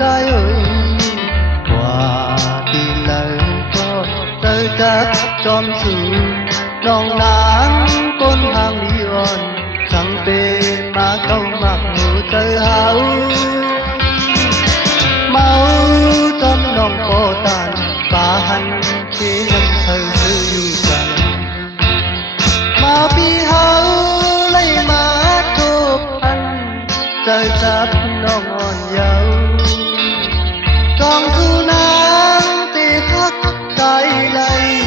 trái ơi qua đi lời có tới chắc trong sự nong nắng con hàng đi on sang bề mà câu mặc ngủ tới háo mau trong nong có tàn bà hành khi năm thời sự yêu rằng mà bi háo lấy má chụp anh trời sắp nong on dấu trong su nắng tì khắc trái lây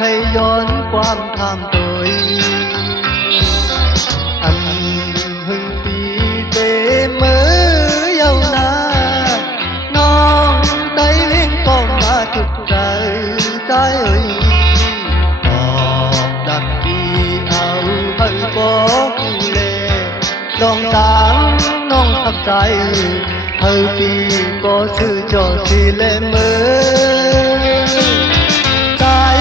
hayย้อนความทำtôi anh hưngปีเตมือ yêu na non tay viên con mà thực trời trái ơi đặt đi áo hơi có lệ lòng sáng non thật trái hơi vì có sự cho si lên mới trái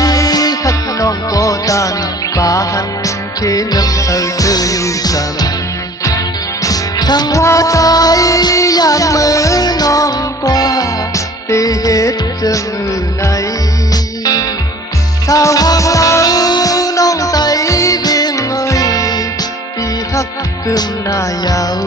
khắc non có tàn bà hành khi năm thời sự yêu rằng thằng hoa trái dàn mơ non qua đi hết rừng này sao hoang lâu non tay viên ơi đi khắc cơm na giàu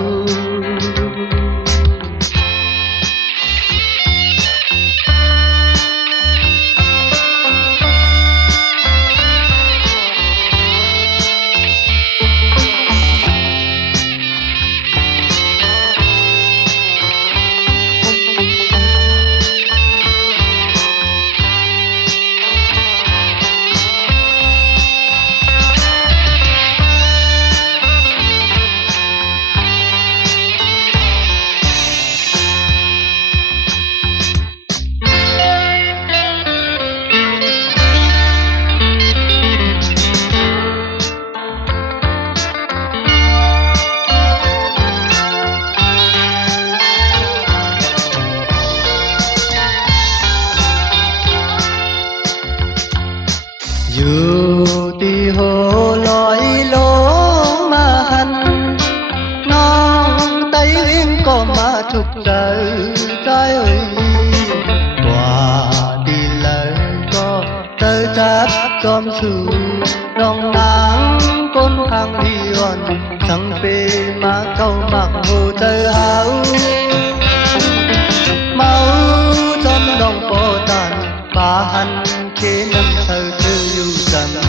dù đi hồ lối lố mà hành non tay viên có mà thuộc trời trái ơi qua đi lời có tới chắc trong sự nong nắng con hàng đi on sang về mà câu mặc hồ tới háo mau trong đồng có tàn bà hành khi năm thời sự yêu rằng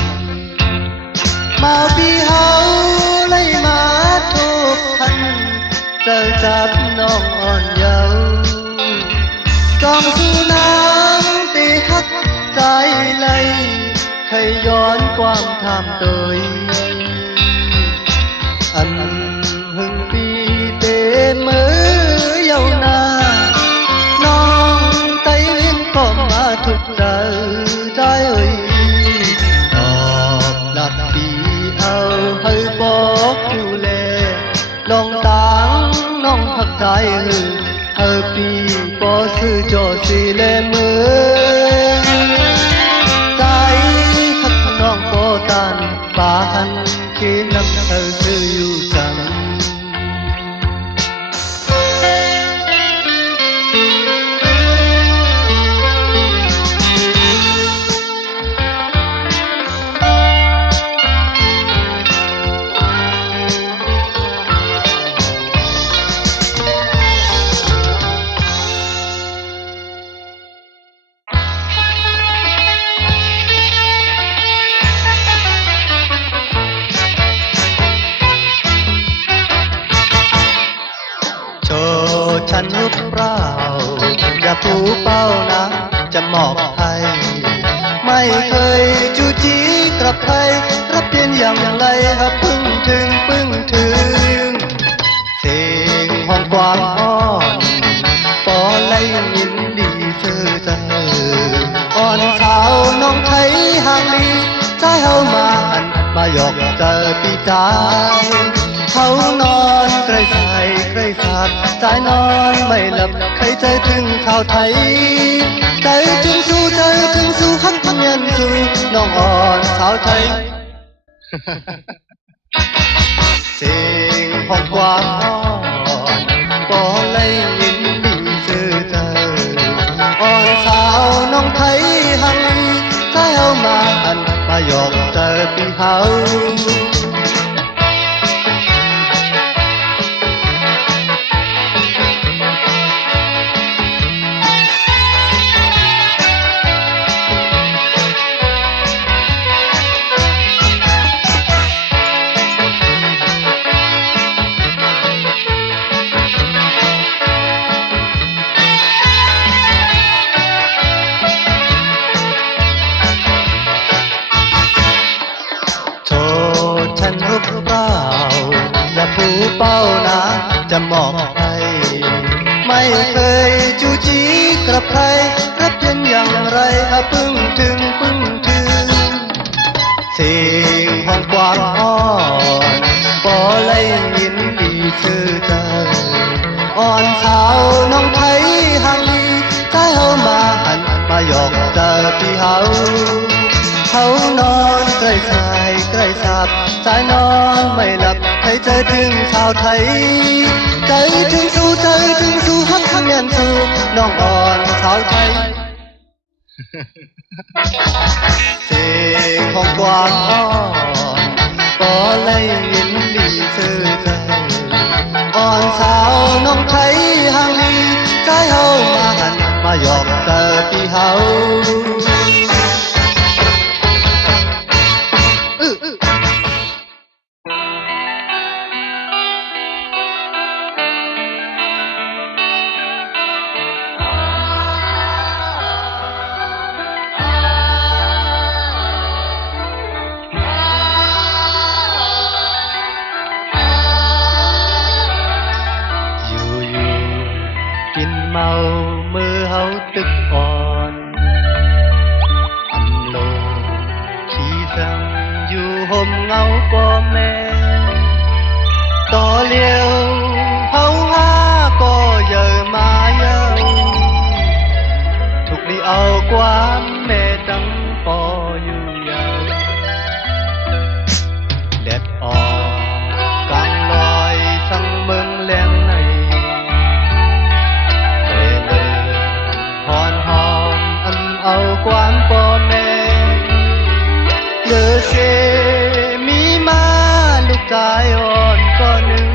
mà bi háo lấy má thuộc hành trời sắp non on dấu trong su nắng tì khắc trái lây hayย้อนความทำtôi anh hưngปีเตมือ yêu na non tay viên có mà thuộc trời trái ơi đặt đi áo hơi bó chu lệ lòng táng non thật trái hơi vì có sự cho si lên mưa trái thật non có tàn bà hành khi năm thời sự yêu rằngฉันหรือเปล่าอย่าผูเป้านะจะมอบให้ไม่เคยจู้จี้กับใครรับเพียงอย่างไรครับพึ่งถึงเสียงห้องกว้างอ้อนปอไล่ยินดีซื่อเจออ่อนสาวน้องไทยห่างดีใจเฮามาหันมาหยอกเจอพี่ใจเขานอนใกล้ใจใกล้สัตว์ใจนอนไม่หลับใครใจถึงข่าวไทยใจถึงสู้ฮักเงินสู้น้องอ่อนสาวไทยเสียงห้องกว้างอ่อนปอไล่ยินดี มาหยอกเจอพี่เฮาฉันรู้เปล่าอย่าผู้เป้านะจะมองใครไม่เคยจูจีกับใครรับเย็นอย่างไรปึ้งถึงสิ่งของความอ่อนบ่เลยยินดีซื่อเจออ่อนสาวน้องไทยหังลีใจเฮามาหันมาหยอกเจอพี่เฮาเขานอนใกล้ชายใกล้สับสายนอนไม่หลับให้ใจถึงชาวไทยใจถึงสู้ฮักเมียนสู้น้องอ่อนชาวไทยเสียงของกวางอ่อนก็เลยยินดีซื่อใจอ่อนสาวน้องไทยห่างลีใจเฮามาหันมาหยอกเจอพี่เฮากินเมามือเฮาตึกอ่อนอันโลขี้สังอยู่ห่มเงาป่อแม่ต่อเลี้ยวเฮาหาก็เยอะมาเยาทุกนี้เอาความแม่ตั้งปออยู่ยาวแดดออกกลางลอยสังเมืองแหลงในเอาความป่อแม่เยอะเสมีมาลูกชายอ่อนก็หนึ่ง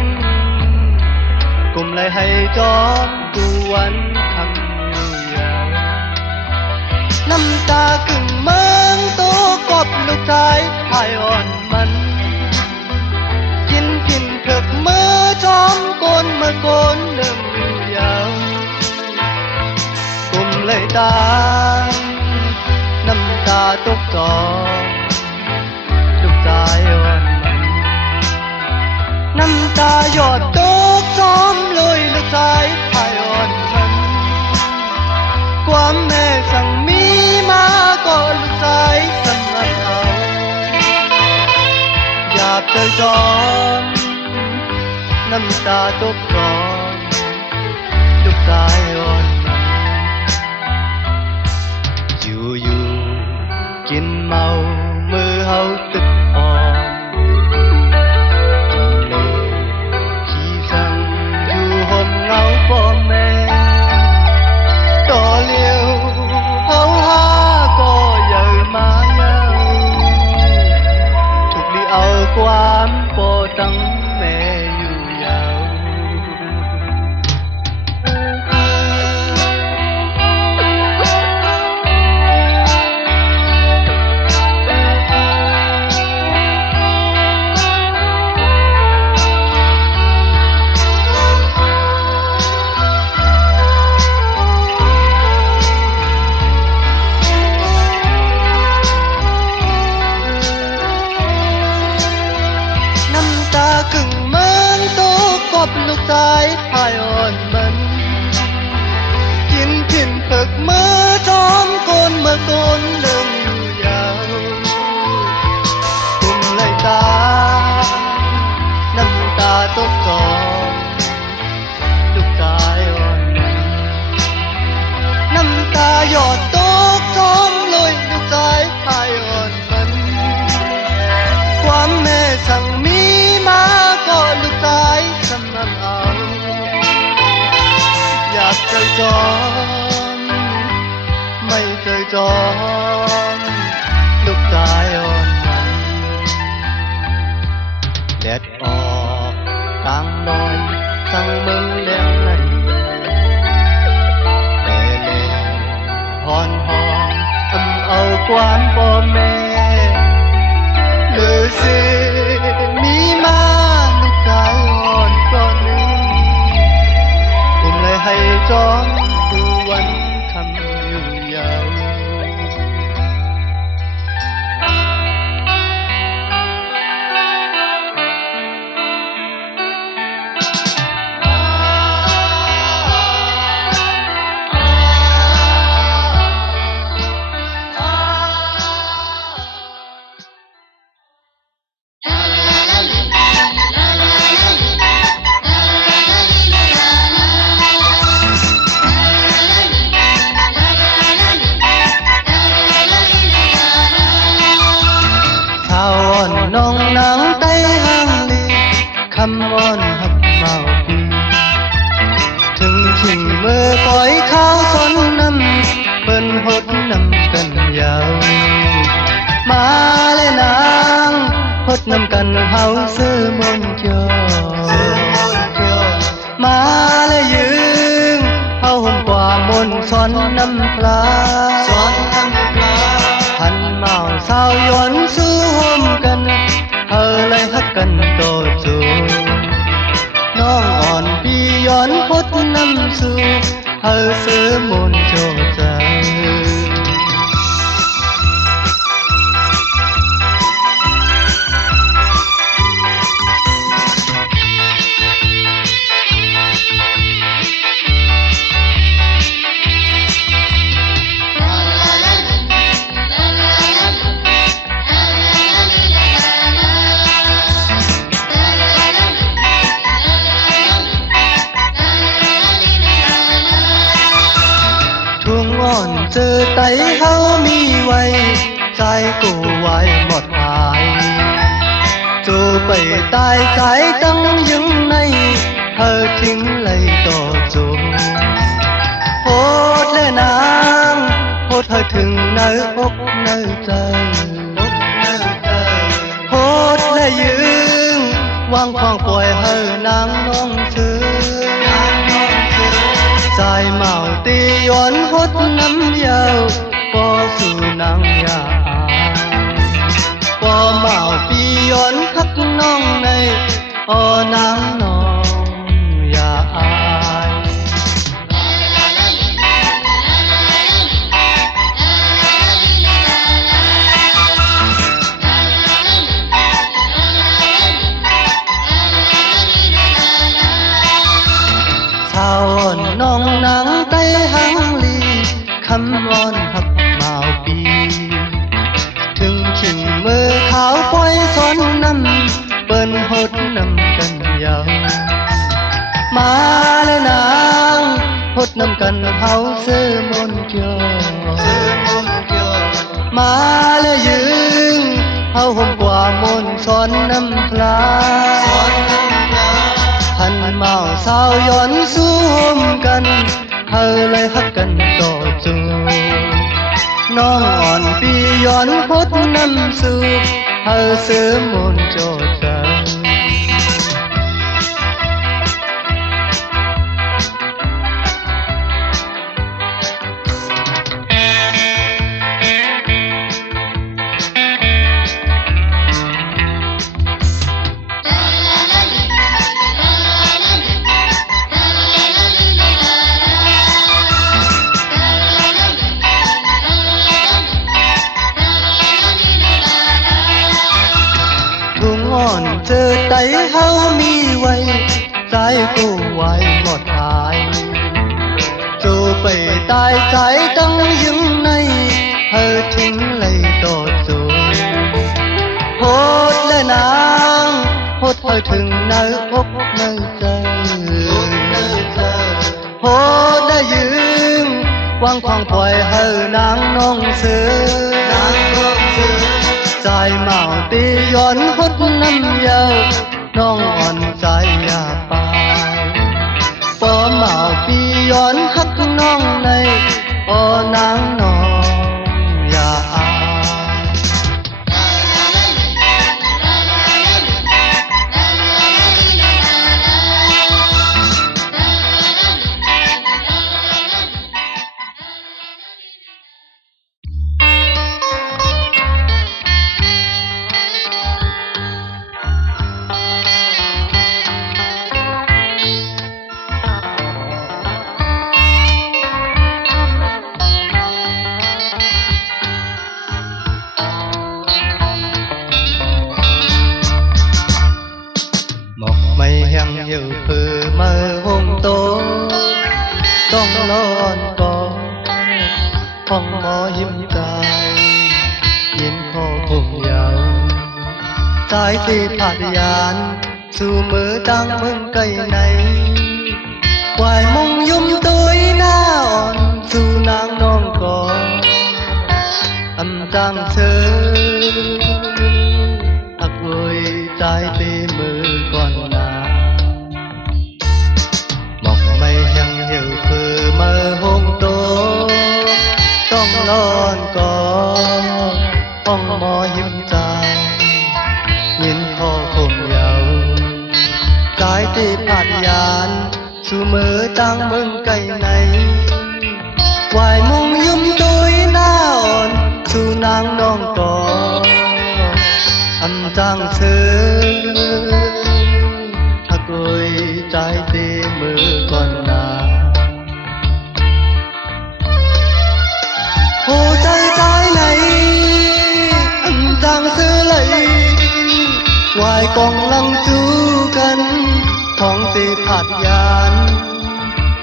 กลุ่มเลยให้จอมกูวันคำอยู่ยาวน้ำตากึ่งเมืองโตกบลูกชายพายอ่อนมันกินเถิกเมื่อจอมโกนเมื่อโกนเดิมอยู่ยาวกลุ่มเลยตาน้ำตาตกจอลูกชายอ่อนมันน้ำตาหยดตกจอมเลยลูกชายพายอ่อนมันความแม่สั่งมีมาก็ลูกชายสั่งเอาหยาบใจจอมน้ำตาตกจอมลูกชายอ่อนอยู่กินเมามือเฮาตึกอ่อนเลยขี้สังอยู่ห่มเงาป่อแม่ต่อเลี้ยวเฮาหาก็ใหญ่มาเยาทุกนี้เอาความป่อตั้งแม่อยู่ยาวกึ่งเมืองโตกบลูกชายพายอ่อนมันกินเผิกเมื่อจอมโกนเมื่อโกนเริ่มอยู่ยาวกลุ่มเลยตาน้ำตาตกจอมลูกชายอ่อนมันน้ำตาหยดตกจอมเลยลูกชายพายอ่อนมันความแม่สั่งมีมาก็ลูกชายสำนักเอาอยากเจอจอมไม่เจอจอมลูกช ายอ่อนมันแดดออกกลางดอยสั่งมึงแดงในแต่แลหอนหอนเอาความพ่อแม่หรือสิมีมาลูกชายอ่อนก่อนหนึ่งผมเลยให้จอมสู่วันคำอยู่ยาว น้องนางไต้ห้างลีคำวอนหักเมาปีถึงชิงเมื่อปล่อยข้าวสนน้ำเปิ้นหดน้ำกันยาวมาเลยนางหดน้ำกันเฮาซื้อมนต์เกี่ยวมาเลยยืงเฮาห่มกว่ามนต์สอนน้ำปลาหันเมาสาวย้อนสู้ห่มกันเฮาเลยฮักกันโตจูน้องอ่อนพี่ย้อนพดน้ำสู่เฮาซื้อมนต์โชใจเจอไตเฮามีไว้ใจกูไว้หมดหายจูไปตายใจตั้งยังในเธอทิ้งเลยต่อจูโหดและนางโหดเธอถึงเนื้ออกเนื้อใจโหดและยืงวางควางปล่อยเธอนางน้องซื้อใจเมาตีย้อนหดน้ำยาวพอสู่นางยาพอเมาปีย้อนคักน้องในนางน้องยาอายชาวน้องนางไต้หังลีคำวอนหักเมาปีถึงชิงมือขาวปล่อยสอนน้ำเปิ้นหดน้ำกันยาวมาเลยนางหดน้ำกันเฮาซื้อมนต์เกี่ยวมาเลยยืงเฮาห่มกว่ามนต์สอนน้ำพลาหันเมาสาวย้อนสู้ห่มกันเฮาเลยฮักกันต่อจูน้องอ่อนปีย้อนพดน้ำสู่เฮาซื้อมนต์โจใจเจอไตเฮามีไว้ใจกูไว้หมดหายจูไปตายใจตั้งยังในเธอทิ้งเลยต่อจูโหดและนางโหดเธอถึงเนื้ออกเนื้อใจโหดได้ยืงวางควางปล่อยเธอนางน้องซื้อใจเมาตีย้อนหดน้ำยาวน้องอ่อนใจอย่าไปพอเมาปีย้อนหักน้องในนางน้องอย่าอาย ต้องนอนกอดห้องหมอยิ้มใจยินคอผมยาวสายตีผัดยานสู่มือตั้งมึงไกลไหนวายมงยุ่มตัวหน้าอ่อนสู่นางน้องกออำจังเธอหักเวยใจตีมือก่อนนาหมอกไม่แห้งเหี่ยวเพื่อมาหงโตต้องนอนกอห้องหมอยิ้มใจยินคอผมยาวสายตีผัดยานสู่มือตั้งมึงไกลไหนวายมุงยุ่มตุยหน้าอ่อนสู่นางน้องกออำจังเธอหักเวยใจตีมือก่อนนาโอ้ใจใจไหนอำจังเธอเลยวายกองลังจูกันของตีผัดยาน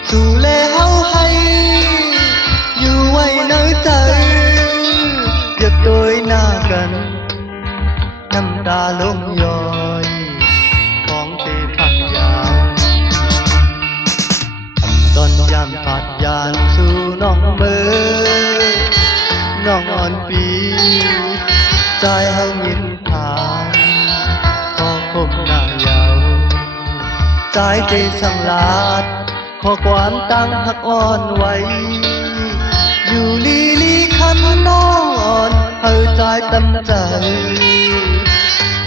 สู่เลเฮาให้อยู่ไว้ในใจอย่าโดยหน้ากันน้ำตาลงย้อยของตีผัดยานตอนยามผัดยานสู่น้องมือน้องอ่อนปีใจเฮายินผ่านขอคมหน้ายาวใจตีสังลาดขอความตั้งหักอ่อนไว้อยู่ลีลีคันน้องอ่อนเฮาใจตำใจ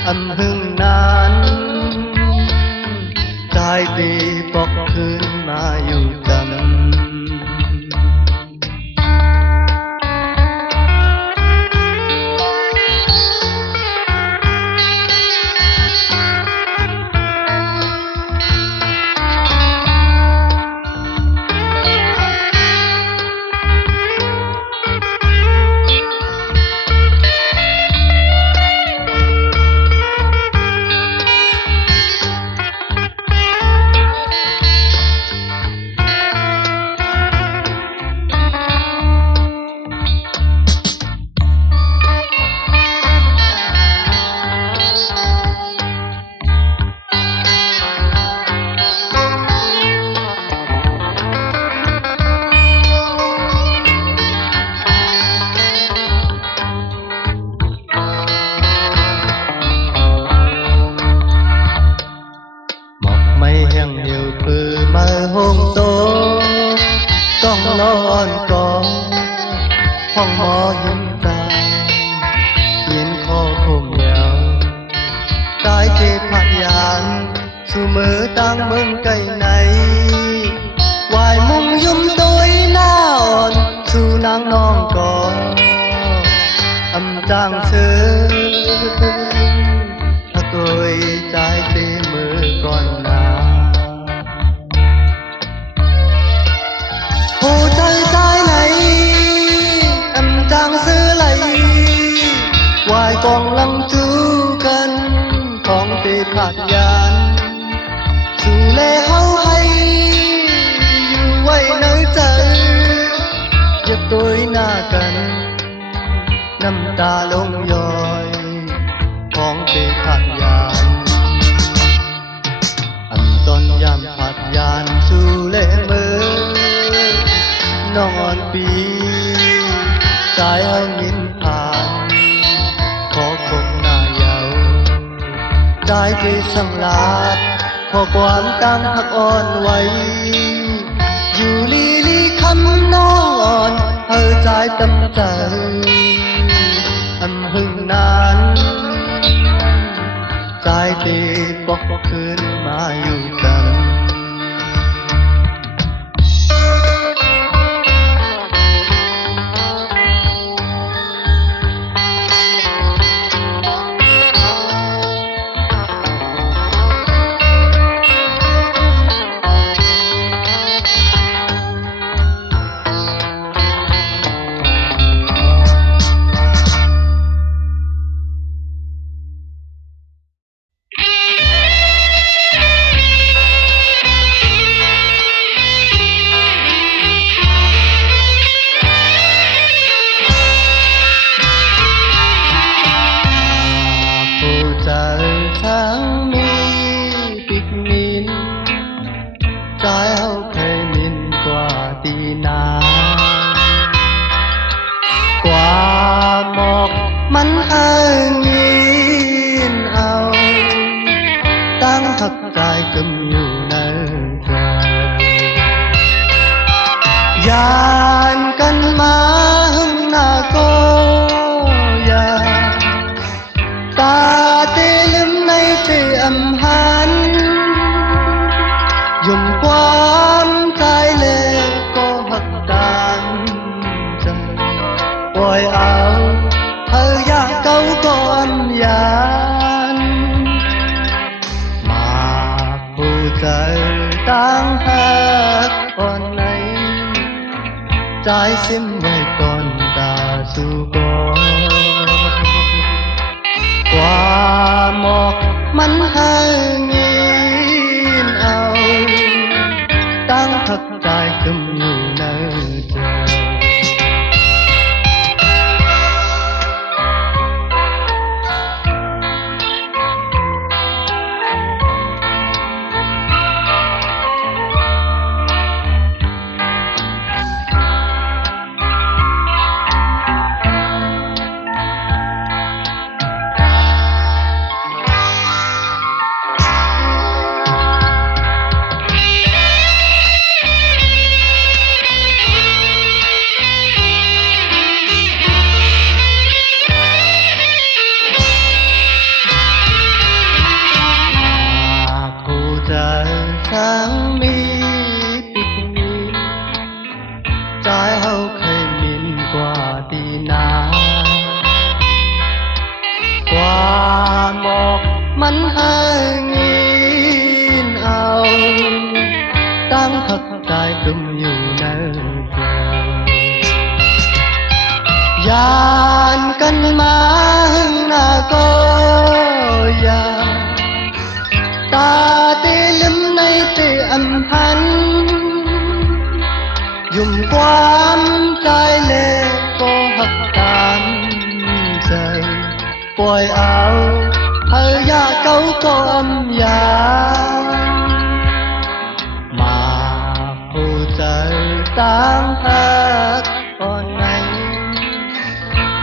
อำหึงนานใจตีปอกคืนมาอยู่จำแห้งเหี่ยวเพื่อมาห้องโตต้องนอนกอห้องหมอยิ้มใจยินคอผมยาวสายเจ็บผักยานสู่มือตั้งมึงไกลไหนวายมุงยุ่มตัวหน้าอ่อนสู่นางน้องกออำจางเธอถ้าโดยใจตีมือก่อนนาโอ้ใจใจไหนอำจางซื้อไหลวายกองลังจูกันของตีผัดยานสู่เลเฮาให้อยู่ไว้ในใจอย่าตัวหน้ากันน้ำตาลงย้อยของตีผัดยานอันตอนยามผัดยานสู่เลมือน้องอ่อนปีใจเอามินผ่านขอคงหน้ายาวได้ที่สังลาดขอความตั้งหักอ่อนไว้อยู่ลีลีคำน้องอ่อนเฮาใจตำใจอำหึงนานใจตีบอกคืนมาอยู่กัน เ tì nà qua một mắn hai nghìn ao tăng thật dài cầm nhiều nơi trời gian căn má hưng na cô ya ta tê lưng nay tê âm hắn dùng quan trái lệ có hất tan chân quay áo hơi da câu có âm gian mà phù trời tăng hát con này trái sim về con ta su có qua một mắn hai nghìn ao tăng thật dài cầm nhiều nơi trời sáng mi tịch mi trái hậu khơi miền qua tì na qua một mắn hai nghìn ao tăng thật dài cầm nhiều nơi trời gian căn má hưng na cô ya ta tê lưng nay tê âm hắn dùng quan trái lệ có hất tan rời quay áo hơi da câu có âm gian mà phù trời tăng hát con anh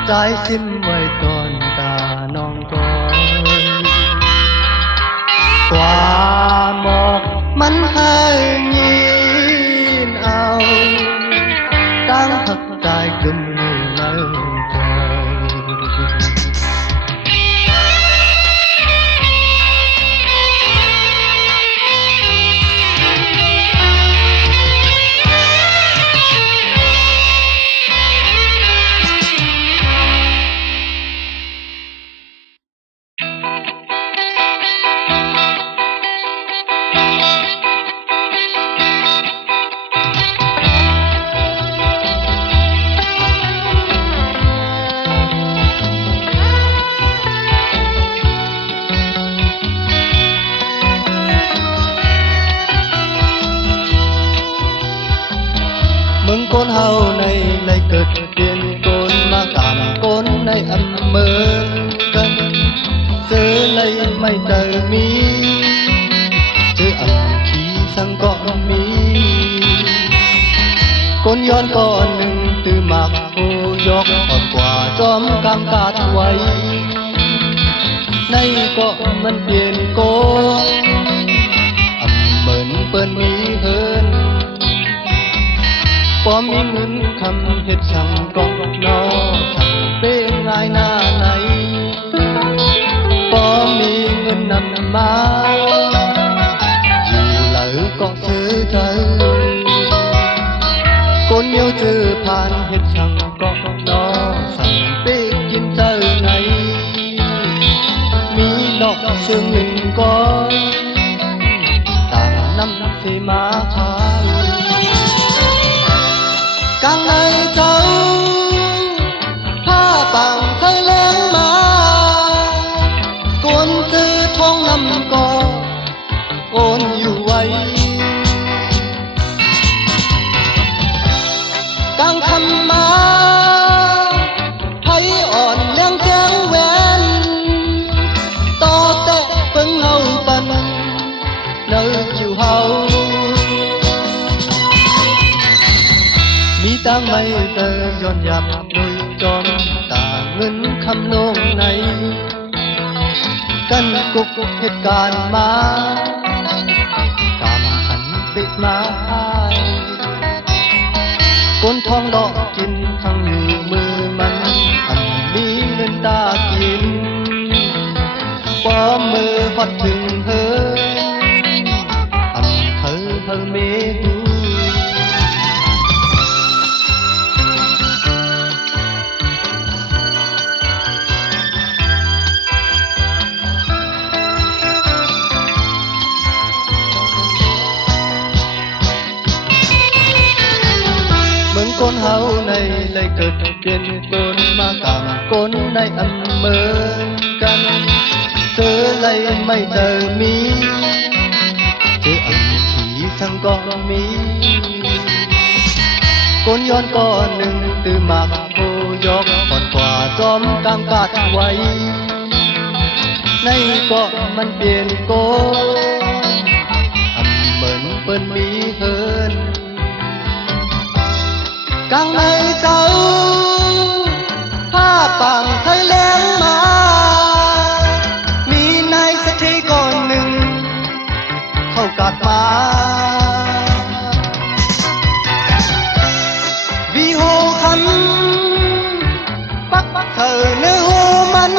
trái sim với con ta non con qua một mắn hai nghìn ao tăng thật dài cầm nhiều nơi trời mừng con hầu này lại cực tiền con mà cảm con này âm mơ cân giờ lấy mây trời mi chứ ẩm khí sang con mi conย้อนก่อนหนึ่งตื่นมาโอยกอ่อนกว่าจอมกำกาดไว้ในก็มันเปลี่ยนโกอำเหมือนเปิ้นมีเฮินพอมีเงินคำเฮ็ดสั่งก็นอสั่งเป็นง่ายหน้าไหนพอมีเงินนำมาอยู่เหลือก็ซื้อเธอคนเดียวเจอผ่านเฮ็ดสั่งก็นอสั่งเป็นกินเจอไงมีดอกเสื่องหนึ่งก้อนต่างน้ำเสมาขายกลางในเจ้าผ้าป่างไทยแรงมากวนซื้อท้องน้ำก็โอนอยู่ไว้กลางคำมาไผ่อ่อนเลี้ยงแจ้งแหวนต่อแต่เพิ่งเฮาปันเนื้อจิ๋วเฮา tăng mây tơ giòn dập đôi tròn tà ngân khăm lông này căn cục hết càn má cảmขันปิดมาก้นทองดอกกินทั้งอยู่มือมันอันมีเงินตากินป้อมมือพัดถึงเฮอันเธอเมหู con hậu này lấy cực tiền con mà cảm con này âm mơ căn sơ lấy mây trời mi chứ âm chỉ sang con mi conย้อนก้อนหนึ่งตื่นมาโพยกก่อนกว่าจอมกลางกาดไว้ในเกาะมันเปลี่ยนโกอำเหมือนเปิ้นมีเฮินกลางในเจ้าผ้าปังไทยแล้งมามีนายสถีก่อนหนึ่งเข้ากาดมาวีโหคันปักเธอเนื้อโหมัน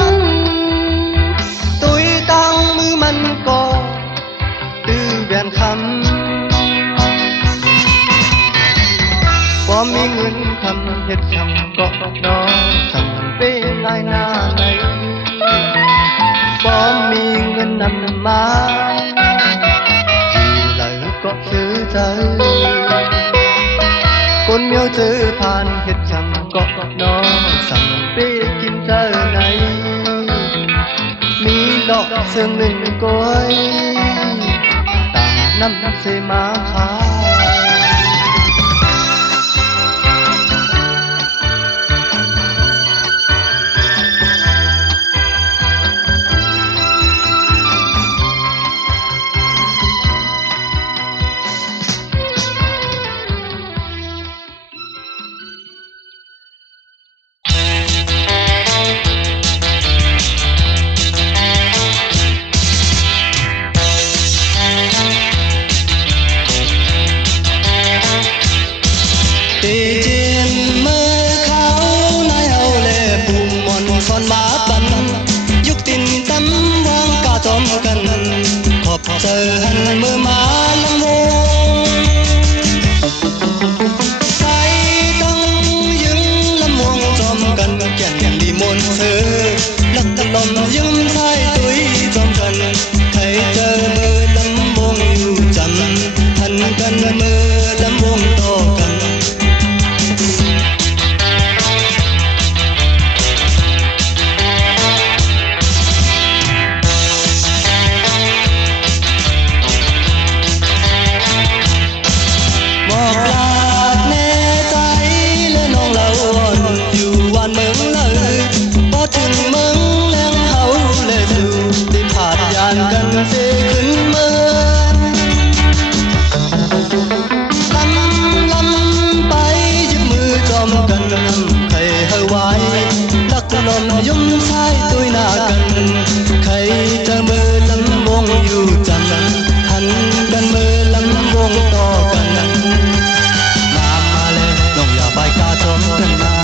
ตุยตังมือมันก็ตื้อเบียนคำพอมีเงินคำเฮ็ดคำก็น้องสั่งเป็นนายหน้าในพอมีเงินนำมาจีเลยก็ซื้อใจคนเมียวเจอผ่านเฮ็ดคำก็น้องสั่งไปกินเจอไหนมีดอกเสื่องหนึ่งก้อยต่างน้ำเสมาขายเจอหันมือมาลำวงใส่ต้องยึงลำวงจอมกันแก่นดีมนเธอลักตะลมยึงใส่ตุยจอมกันใครเจอมือลำวงอยู่จันหันกันมือลำวงต่อกันเสขึ้นเมื่อลำไปยึดมือจอมกันใครเฮาไว้ลักลมยุ่มชายตุยหน้ากันใครเจอมือลำวงอยู่จันหันกันมือลำวงต่อกันมาเลยน้องอย่าไปกาจอมกันนา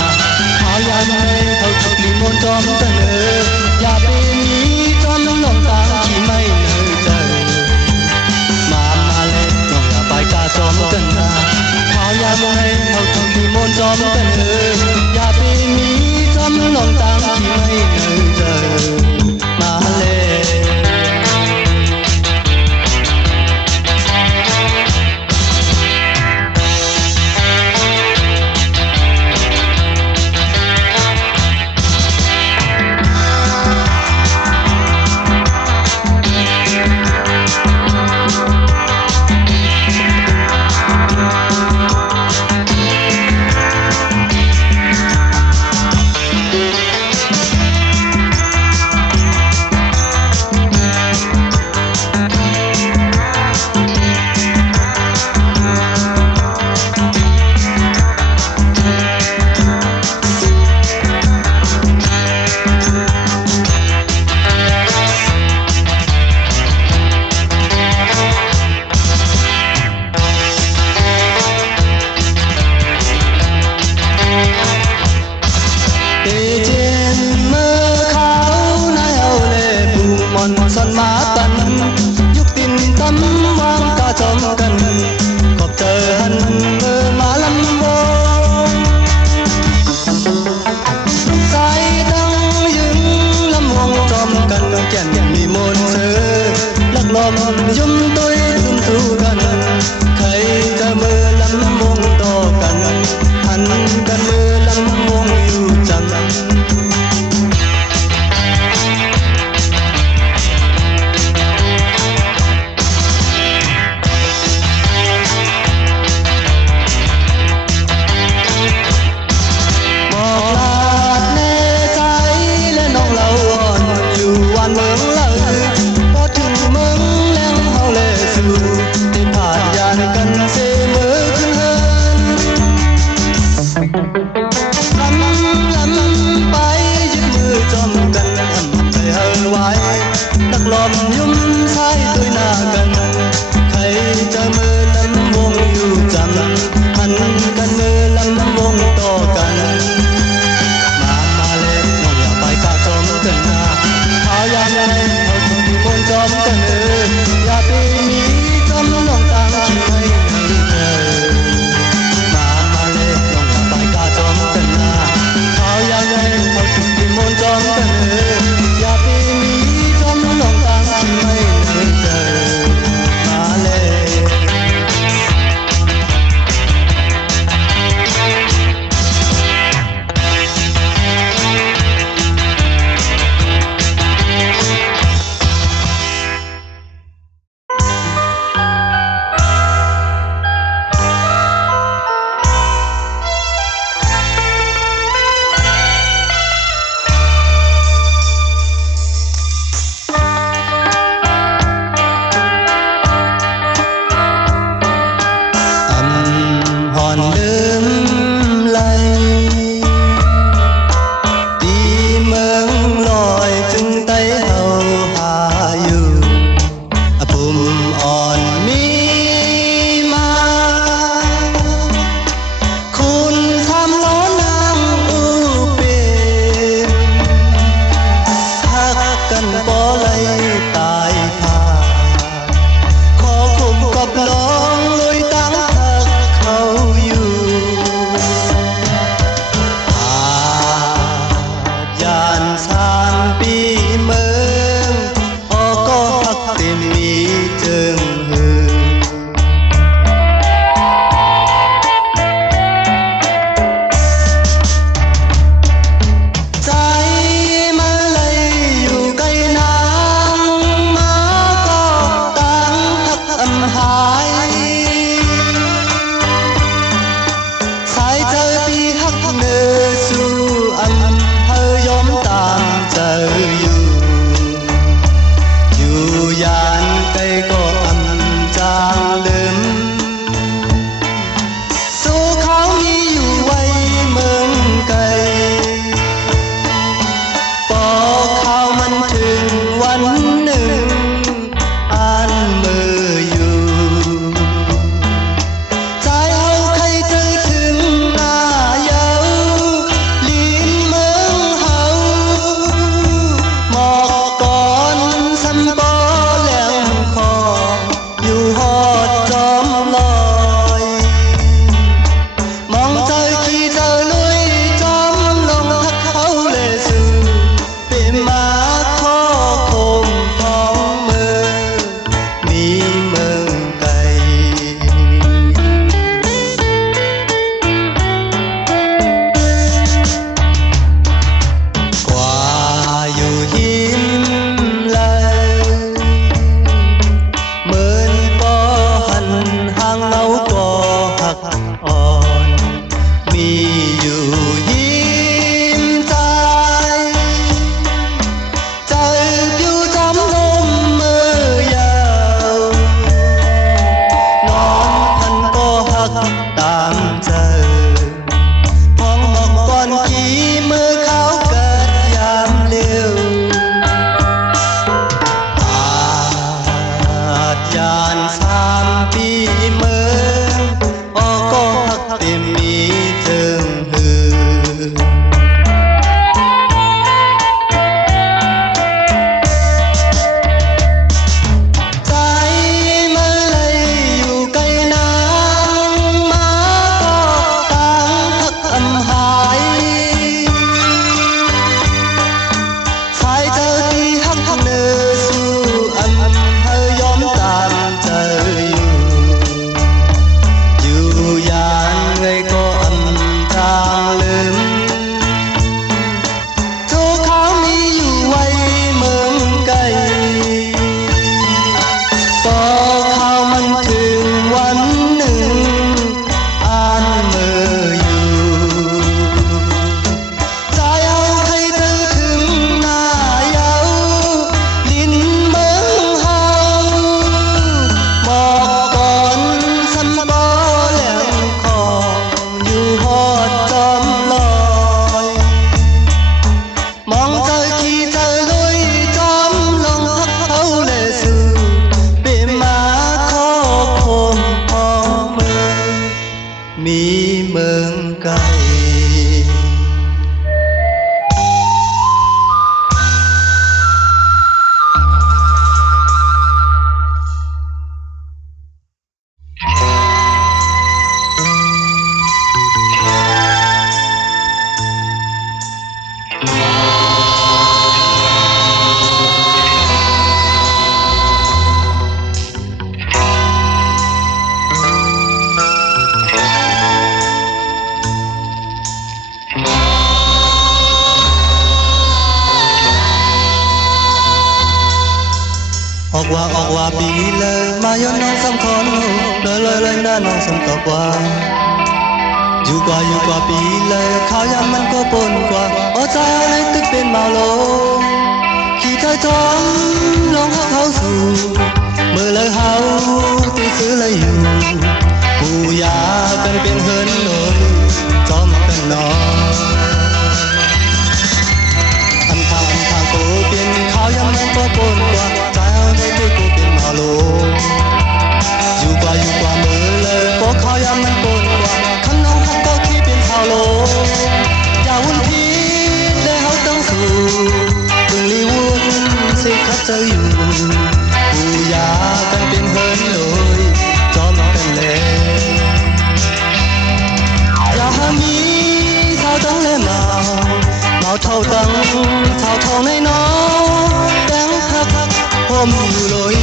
หายาให้เขาถูกลิมนจอมเสนออย่าไปนี้จอมน้องตาที่ไม่จอมกันนาขอยามให้เขาทำที่มนจอมกันเอออย่าไปมีจอมน้องตามที่ไม่เนยเจอมาเลย เนื้อสู่อันเฮยอมตามเจออยู่ยานไกลก็อำจางลืมสู่เขามีอยู่ไว้เมืองไกลปอข่าวมันถึงวันหนึ่งอ่านมืออยู่ใจเฮาใครเจอถึงหน้าเยาลีนเมืองเฮาหมอกก่อนสันบ่แหลมคออยู่ฮอดจอมลอยมองเจอขี่เจอลุยจอมลงทักเขาเลยสู่เป็นมาขอคมของมือมีเมืองไกลกว่าอยู่หิมเลยเหมือนบ่หันห่างเราก็หักอ่อนมีอยู่หิมใจใจอยู่จำลมมือยาวนอนพันก็หักตามเจอห้องหมอกก่อนขี่มือเขาเกิดยามเร็วอาจยาน3 ปีเมืองออกก็หักเต็มมีเจิงหือใจมันเลยอยู่ไกลนางมาก็ต่างทักอำหายสายเจอที่หักเนื้อสู่อำเฮยอมตามเจออยู่ยานไงก็อำทางลืมทุกเขามีอยู่ไว้เมืองไกลพอข่าวมันถึงวันหนึ่งอ่านมืออยู่ใจเอาใครเจอถึงหน้าเยาลิ้นเมืองเฮาหมอกก่อนสันบ่แหลมคออยู่ฮอดจอมลอยมองเจอขี่เจอลุยจอมลงทักเขาเลยสู่เป็นมาขอคมของเมืองมีเมืองไกลออกว่าปีเลยมาย้อนน้องสำคัญเลยหน้าน้องสมตกว่าอยู่กว่าปีเลยข้าวยำมันก็ปนกว่าเอาใจเอาเลยตึกเป็นเมาลงขี่ใจจอมลองหักเขาสู่มือเลยเฮาตีซื้อเลยอยู่ปูยากันเป็นเฮินหน่อยจอมกันนอนอันทางโกเป็นข้าวยำมันก็ปนกว่าใจเอาเลยตึกเป็นเมาลงอยู่กว่ามือเลยพอข้าวยำมันปนกว่าขันน้องหักก็ขี้เป็นเฮาโลอย่าวุ่นพีได้เฮาต้องสู่ถึงลีวุ่นสิคัดเจออยู่ปูยากันเป็นเฮินเลยจอมกันเลยอย่าหามีเท่าตั้งและเมาเท่าตั้งเท่าทองในน้องแดงหักผมอยู่เลย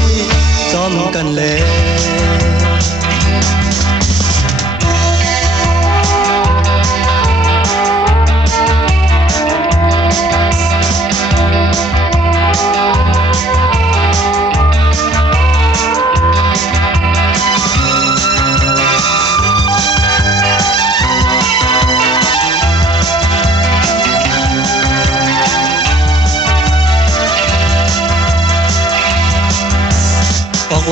จอมกันเลย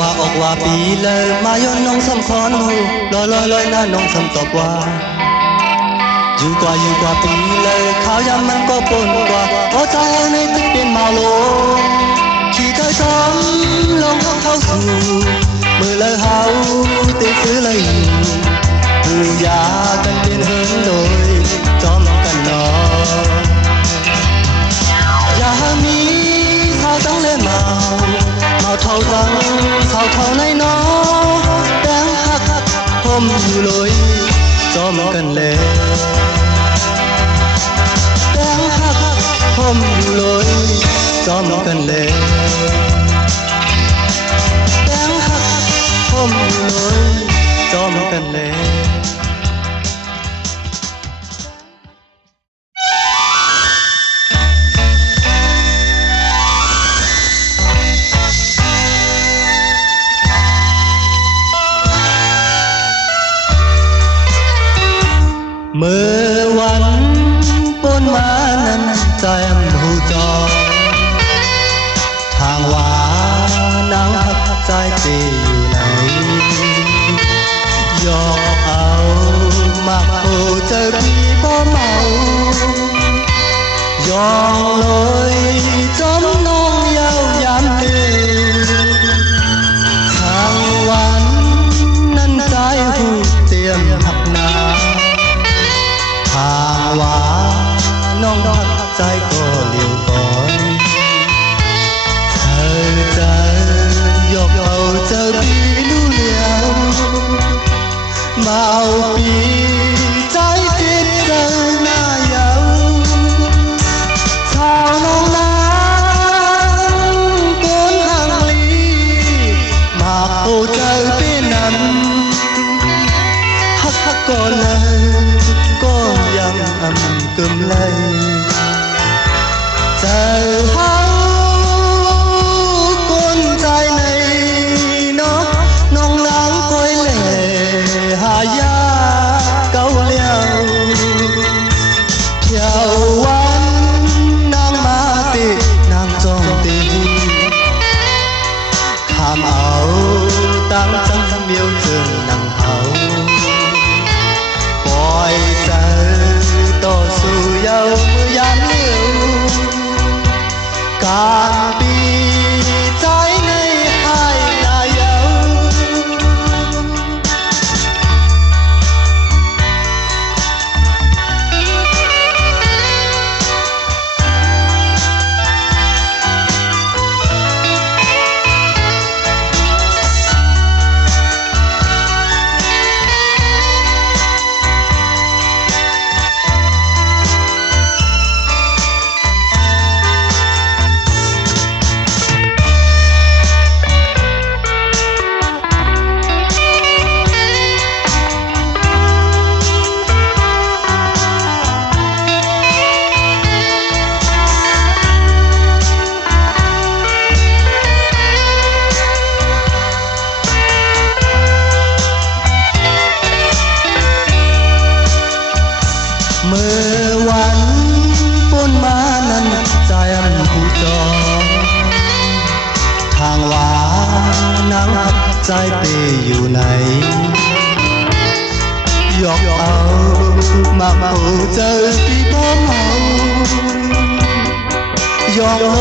อกว่าปีเลยมาย้อนน้องสำคอนหูลอยหน้าน้องสำตอบว่าอยู่กว่าปีเลยข้าวยำมันก็ปนกว่าพอใจในตึกเป็นเมาโลขี่ถอยซ้ำลงเข้าสู่มือเลยเฮาตีฟื้อเลยหูยากันเป็นเฮินโดยจอมกันนออย่ามีข้าวตั้งเลยเมาเท่าตั้งเท่าในน้อแดงหักผมอยู่เลยจอมกันเลยแดงหักผมอยู่เลยจอมกันเลยแดงหักผมอยู่เลยจอมกันเลยเมื่อวันปนมานั้นใจหูจอทางว่านางหักใจตีอยู่ไหนยอมเอามากโคเจอพี่บ่เมายอมเลยจมน้องยาวยามเดือทางวันนั้นใจหูเตรียมหักนาทางว่าน้องหักใจก็เลี้ยวก่อนเธอจะยกเอาเจอพี่รู้เลี้ยวมาเอาปีใจติดเจอหน้าเยาชาวน้องน้ำก้นห่างลีมาโอเจอเป็นนั้นหักก่อนเลยก็ยังกึมเลยเจอเฮาคนใจในน้องล้างก้อยเล่หายาเก่าเลี้ยวเที่ยววันนางมาตินางจองตีขามเอาตั้งจังเมียวเจอนางเฮาปล่อยใจต่อสู้เยาเมื่อยามเลี้ยวการปีใจในให้นายเยาเมื่อวันปนมานั้นใจผู้จองทางว่านางหักใจเปอยู่ไหนยกเอามาเมาเจอพี่พ่อเมายอมเล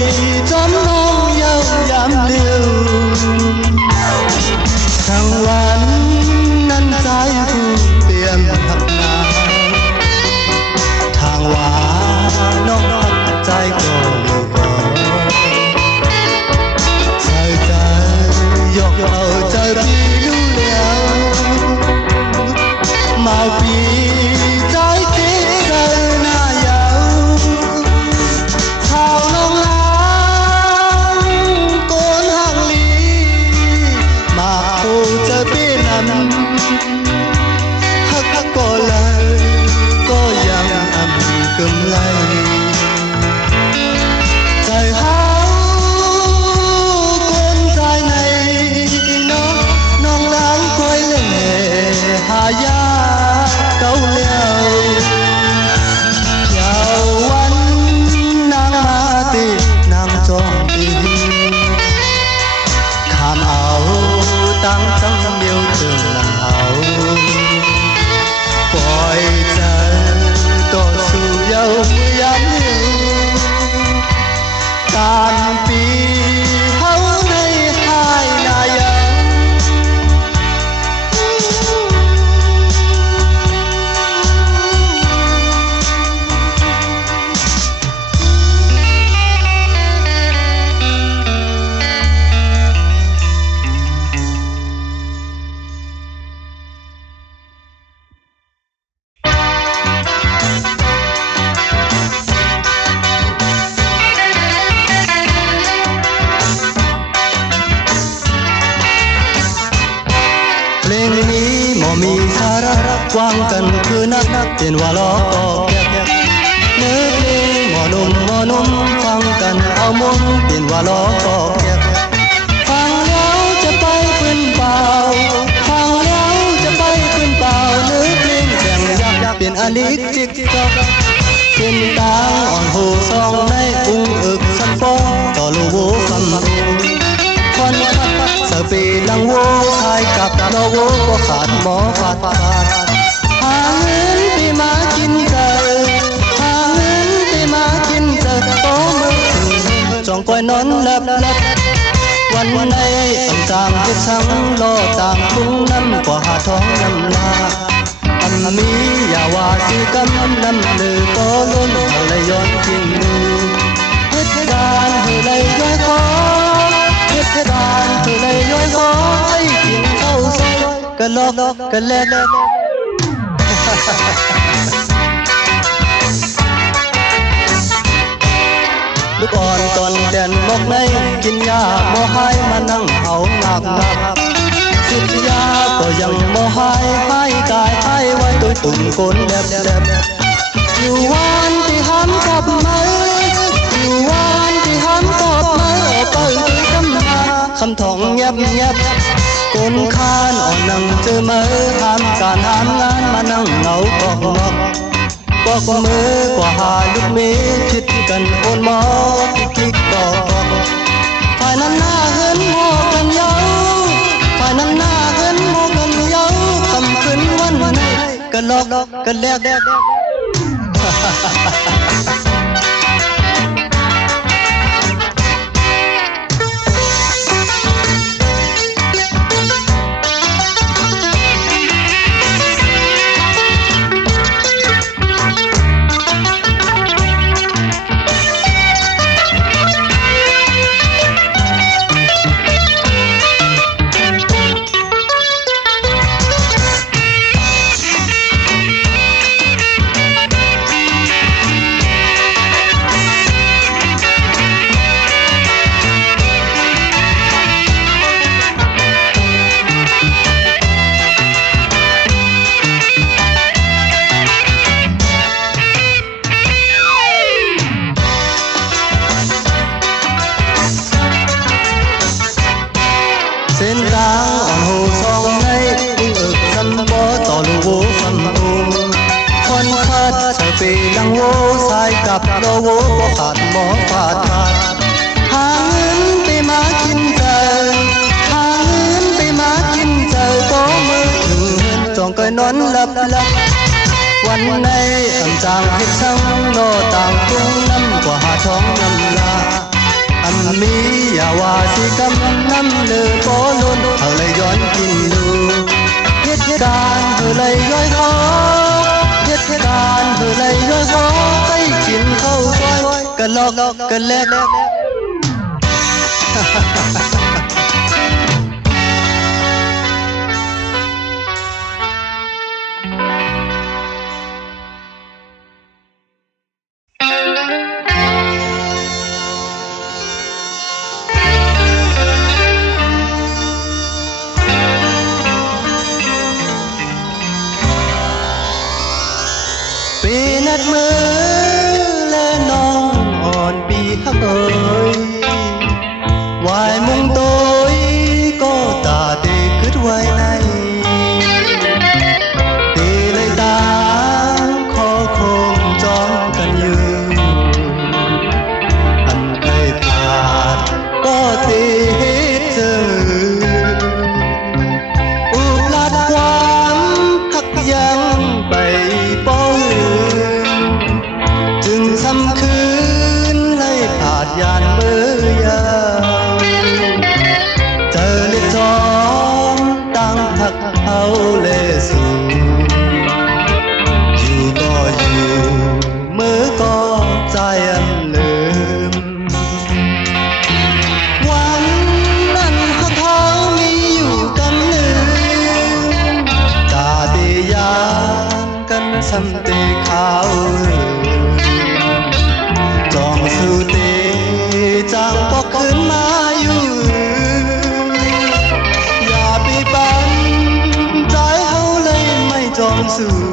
ยจำน้องยาวยามเลี้ยวทางวันนั้นใจผู้เตรียมหักนาทางว่าน้องหักใจก็เลี้ยวก่อนใส่ใจยกเอาใจพี่รู้แล้วมาปีใจติดเจอหน้าเยาชาวน้องล้างโกนห่างลีมาโคเจอเป็นนั้นหักก็เลยก็ยังกึมไลใจเฮาคนใจในน้องล้างก้อยเล่หายาเก่าเลี้ยวเที่ยววันนางมาตินางจองตีขาม างกันคือนักเป็นว่าล้อก็แก่เนื้อเพลงหมอนุ่มฟังกันเอามุมเป็นว่าล้อก็แก่ฟังแล้วจะไปขึ้นเปล่าฟังแล้วจะไปขึ้นเปล่าเนื้อเพลงแข่งยักเป็นอลิกจิกจอกเป็นตาอ่อนหูซองในอุ้งอึกสันฟองต่อลูโวคำรูคนพัดสปีลังโวชายกับโลโวก็ขาดหมอขาดหาเงินไปมากินเจอหาเงินไปมากินเจอโตมือจองก้อยนอนหลับวันในอันจางที่ทั้งโลต่างทุ่งน้ำกว่าหาท้องน้ำนาอันมีอย่าว่าสิกำน้ำลือก็ล้นอะไรย้อนกินมือเหตุการณ์ให้เลยย้อยคอเหตุการณ์ให้เลยย้อยคอให้กินข้าวซอยกะลอกกะแลกลูกอ่อนตอนแดนบอกในกินยาโมหายมานั่งเอางับสุดยาก็ยังโมหายให้กายให้ไว้ตัวตุ่มก้นแดบอยู่วันที่ห้ำกับมืออยู่วันที่ห้ำกับมือเปิดกำมาคำท่องเงียบก้นคานอ่อนนั่งเจอมือห้ามการห้ามงานมานั่งเหงาบอกมือกว่าหาลูกเมย์คิดกันโอนหมอกิ๊กบอกฝ่ายนั้นหน้าเหินโมกันเยาฝ่ายนั้นหน้าเหินโมกันเยาคำคืนวันไหนกันลอกกันแลกเส้นทางอ่อนหูซองในอุ้งอึกสันบอต่อลูโวคำอุ้งคนพัดใส่ปีลังโวสายกับโลโวก็ขาดหมอขาดหาเงินไปมากินเจอหาเงินไปมากินเจอก็มือถึงเงินจองก้อยนอนหลับวันในอันจางเห็ดช่างโลต่างทุ่งน้ำกว่าหาท้องน้ำลาอันมีอย่าว่าสิกำน้ำเลือโปลุนเอาเลยย้อนกินดูเหตุการณ์เธอเลยย้อยคอเหตุการณ์เธอเลยย้อยคอให้กินข้าวซอยกันลอกกันแลกนัดมือและน้องอ่อนปีฮักเอ่ยวายมุงโตยก็ตาเด็กขึ้นไว้ในตีเลยตาขอคงจองกันอยู่อันเคยผ่านก็ตีเจออุบลัดความหักยังไปป้อทำคืนให้ขาดยานมือยาวเจอเล็กจอมตั้งหักเขาเลสูอยู่ก็อยู่มือก็ใจอันลืมวันนั้นหักเขามีอยู่กันหนึ่งตาดียางกันซ้ำตีขาวจองสู่เตจางปอกขึ้นมาอยู่อย่าไปปันใจเฮาเลยไม่จองสู่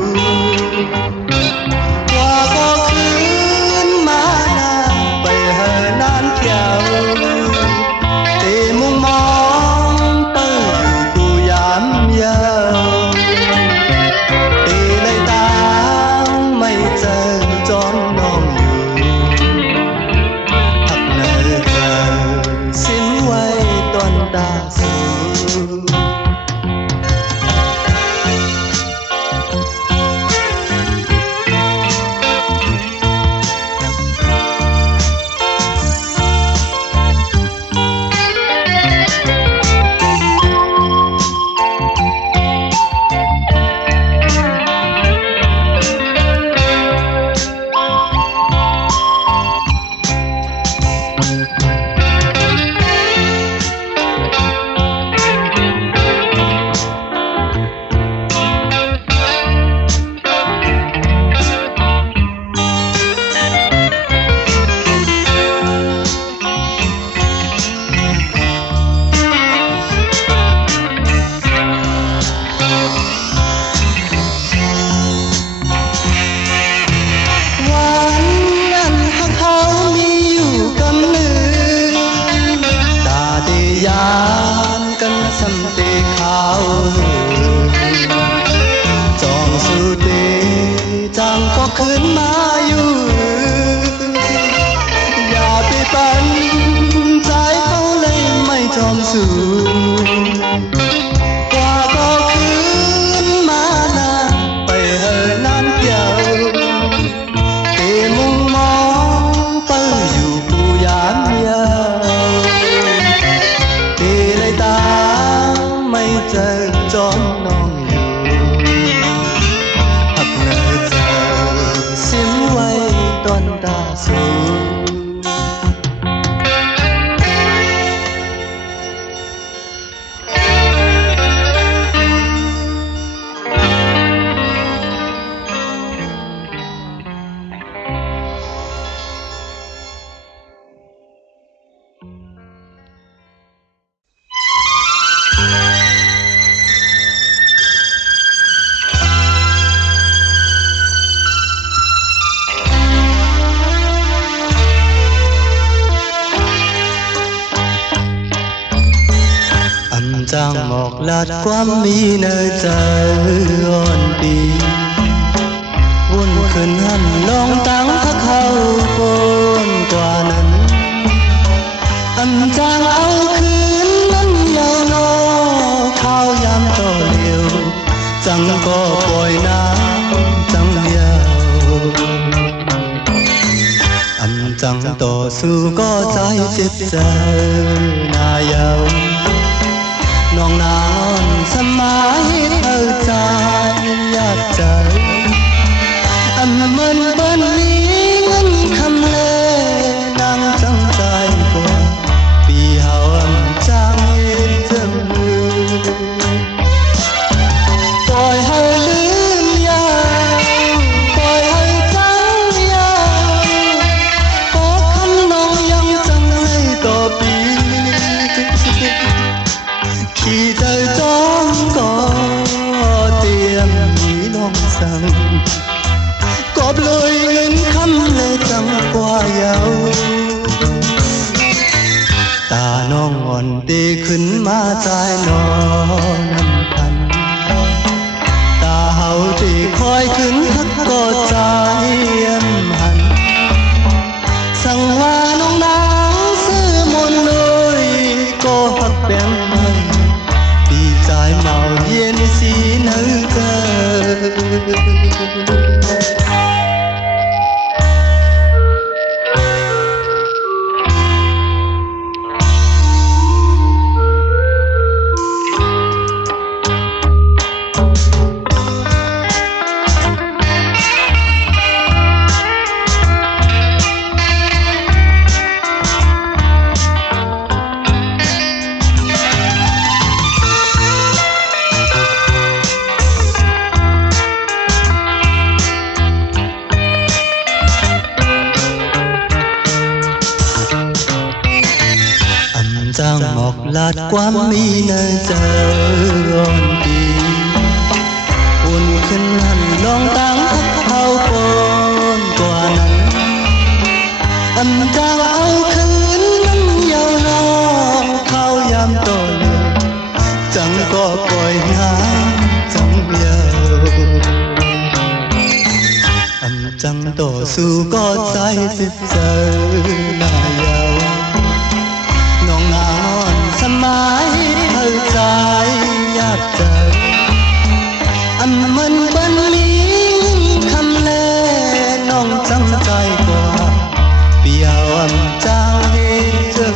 จางก็ขึ้นมาอยู่อย่าไปปันใจเขาเลยไม่จอมสู่กว่าก็ขึ้นมานาไปเฮอนานเกี่ยวตีมุงมองเปิ้ลอยู่ปูยามเยาวตีเลยตาไม่เจอจอนน้องอยู่หักเนอเจอสิ้นไว้ตอนตาสูจางหมอกลาดความมีเนยใจอ่อนปีวุ่นขึ้นหันลองตั้งพักเข้าโกนกว่านั้นอันจางเอาคืนนั้นยาวนอข้าวยามต่อเลี้ยวจังก็ปล่อยน้ำจังยาวอันจังต่อสู้ก็ใจเจ็บใจนายาวน้องนางสมัยเธอใจอยากใจอันมันเบิ้ลนี้เงินคำเลนางจังใจกว่าปีเฮาอันจางเย็นจมือปล่อยให้ลืมยาวปล่อยให้จังยาวขอคำน้องยังจังเลยต่อปีขี่ใจจอมก็เตรียมมีลองสั่งกอบเลยเงินคำเลยจังกว่าเยาตาน้องอ่อนตีขึ้นมาใจนอนน้ำพันตาเฮาตีคอยขึ้นทักก็ใจเยี่ยมหันสั่งว่าน้องนางซื้อมนเลยก็หักแบ่งมันใจเมาเย็นสีเนื้อเธจางหมอกลาดความมีเนยเจออ่อนดีอุ่นขึ้นหันลองตั้งพักเข้าโกนกว่านั้นอันจางเอาคืนนั้นยาวนอเข้ายามต่อเลือจังก็ปล่อยน้ำจังเดียวอันจังต่อสู้ก็ใจสิบเจอหน้ายาวน้องนางสมัยเธอใจอยากเจออันมันเป็นมีคำเลน้องจังใจกว่าเปียวอันจางเห็นเจอ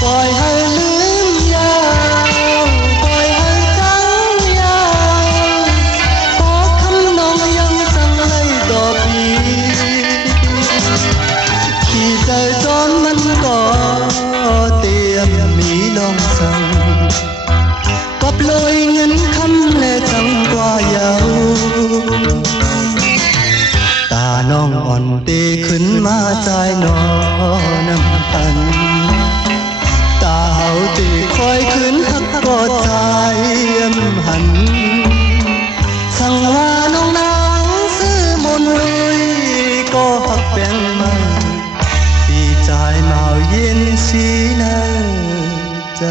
ปล่อยให้ลืมยาวปล่อยให้จังยาวขอคำน้องยังจังเลยต่อปีขี่ใจจนมันก็เตรียมมีลองสั่งกับเลยเงินคำและจังกว่าเยาตาน้องอ่อนตีขึ้นมาใจนอน้ำพันตาเฮาตีคอยขึ้นหักก็ใจเยี่ยมหันสั่งว่าน้องนางซื้อมนลุยก็หักแบ่งมันปีใจเมาเย็นสีเนอใจ